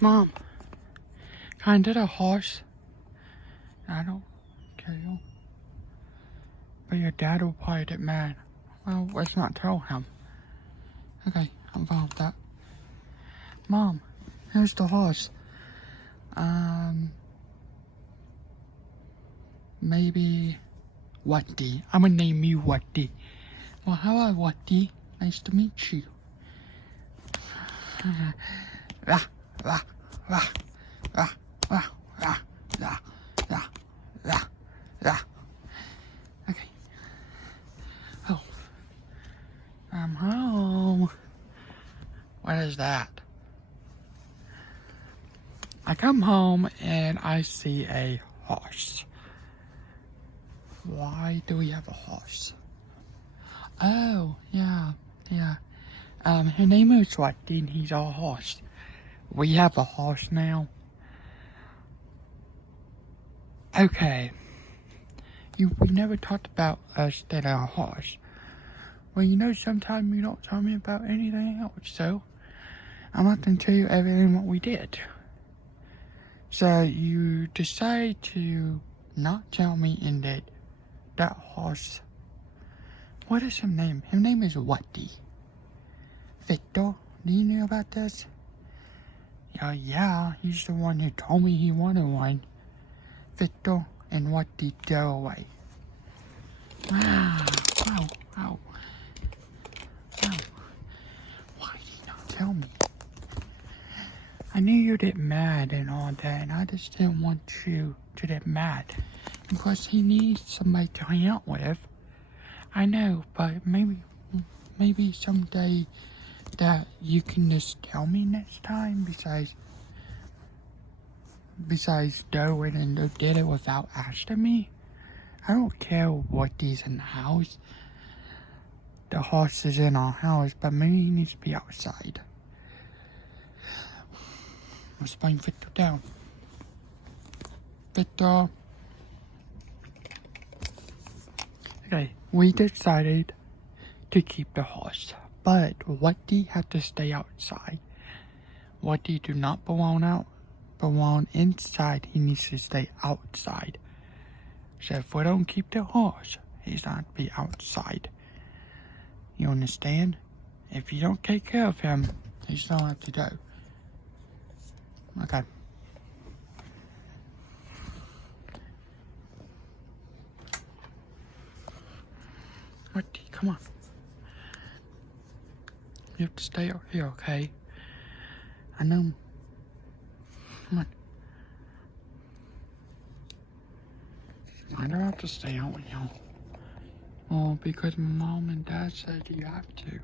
Mom, kind of a horse. I don't care you. But your dad will probably get mad. Well, let's not tell him. Okay, I'm fine with that. Mom, here's the horse. Maybe Watty. I'm gonna name you Watty. Well, hello, Watty. Nice to meet you. Rah, rah, rah, rah, rah, rah, rah, rah, rah, rah. Okay. Oh. I'm home. What is that? I come home and I see a horse. Why do we have a horse? Oh, yeah. Her name is Watty and he's our horse. We have a horse now. Okay. We never talked about us getting a horse. Well, sometimes you don't tell me about anything else, so I'm not going to tell you everything what we did. So you decide to not tell me in that horse. What is her name? Her name is Watty. Victor, do you know about this? Yeah, he's the one who told me he wanted one. Victor and Watty go away. Wow. Why did you not tell me? I knew you'd get mad and all that, and I just didn't want you to get mad. Because he needs somebody to hang out with. I know, but maybe someday that you can just tell me next time, besides going and go get it without asking me. I don't care what he's in the house. The horse is in our house, but maybe he needs to be outside. Let's bring Victor down. Victor. Okay, we decided to keep the horse, but Watty had to stay outside. Watty do not belong inside. He needs to stay outside. So if we don't keep the horse, he's not to be outside. You understand? If you don't take care of him, he's don't have to go. Okay. Watty, come on. You have to stay out here, okay? I know. Come on. I don't have to stay out with you. Well, because Mom and Dad said you have to.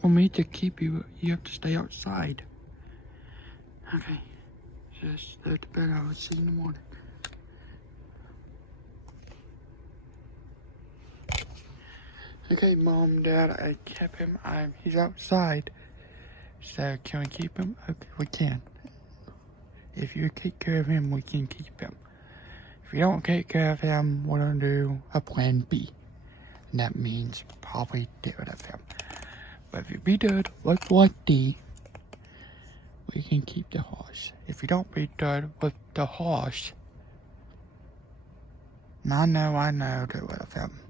For me to keep you, you have to stay outside. Okay. Just go to bed. I'll see you in the morning. Okay, Mom, Dad, I kept him. He's outside. So, can we keep him? Okay, we can. If you take care of him, we can keep him. If you don't take care of him, we're going to do a plan B. And that means probably get rid of him. But if you be good with Watty, we can keep the horse. If you don't be good with the horse, I know, get rid of him.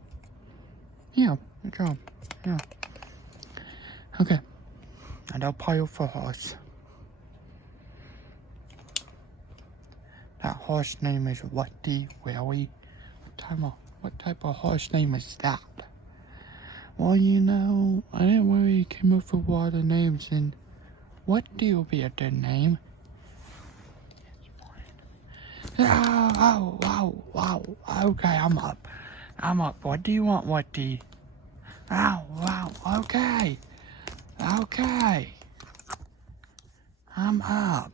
Yeah, go. Yeah. Okay. And I'll pile for horse. That horse name is Watty Willie. What type of horse name is that? Well, I didn't really come up with a lot of names, and Watty will be a good name. Wow. Okay, I'm up. What do you want, Watty? Wow. Okay. I'm up.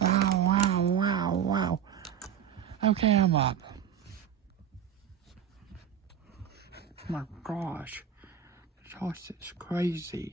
Wow. Okay, I'm up. Oh my gosh. This horse is crazy.